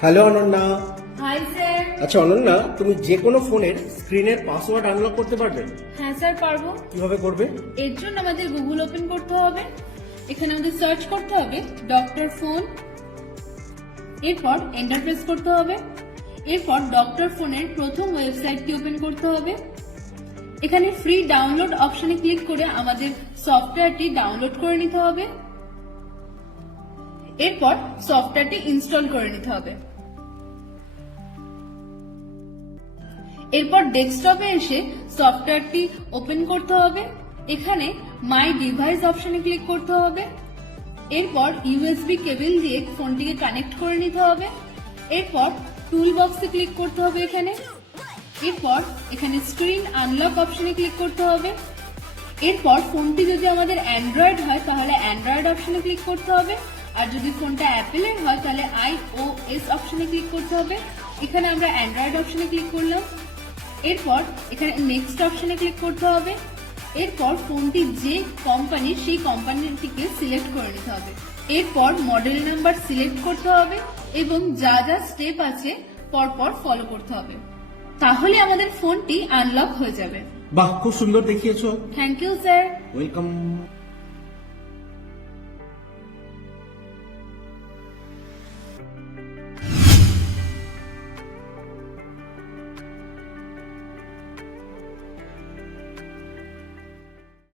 Hello Ananya. Hi sir. আচ্ছা অনন্যা, তুমি যে কোনো ফোনের স্ক্রিনের পাসওয়ার্ড আনলক করতে পারবে? হ্যাঁ স্যার পারবো। কিভাবে করবে? এর জন্য আমাদের গুগল ওপেন করতে হবে। এখানে আমাদের সার্চ করতে হবে ডক্টর ফোন, এরপর এন্টার প্রেস করতে হবে। এরপর ডক্টর ফোনের প্রথম ওয়েবসাইটটি ওপেন করতে হবে। এখানে ফ্রি ডাউনলোড অপশনে ক্লিক করে আমাদের সফটওয়্যারটি ডাউনলোড করে নিতে হবে। এরপর সফটওয়্যারটি ইনস্টল করে নিতে হবে। এরপর ডেস্কটপে এসে সফটওয়্যারটি ওপেন করতে হবে। এখানে মাই ডিভাইস অপশনে ক্লিক করতে হবে। এরপর ইউএসবি কেবল দিয়ে ফোনটিকে কানেক্ট করে নিতে হবে। এরপর টুল বক্সে ক্লিক করতে হবে। এরপর এখানে স্ক্রিন আনলক অপশনে ক্লিক করতে হবে। এরপর ফোনটি যদি আমাদের অ্যান্ড্রয়েড হয় তাহলে অ্যান্ড্রয়েড অপশনে ক্লিক করতে হবে, আর যদি ফোনটা অ্যাপেলের হয় তাহলে iOS অপশনে ক্লিক করতে হবে। এখানে আমরা অ্যান্ড্রয়েড অপশনে ক্লিক করলাম। এরপর এখানে নেক্সট অপশনে ক্লিক করতে হবে। এরপর ফোনটি যে কোম্পানি সেই কোম্পানিটিকে সিলেক্ট করে নিতে হবে। এরপর মডেল নাম্বার সিলেক্ট করতে হবে এবং যা যা স্টেপ আছে পরপর ফলো করতে হবে, তাহলে আমাদের ফোনটি আনলক হয়ে যাবে। বাহ, খুব সুন্দর দেখিয়েছো। Thank you sir. ওয়েলকাম।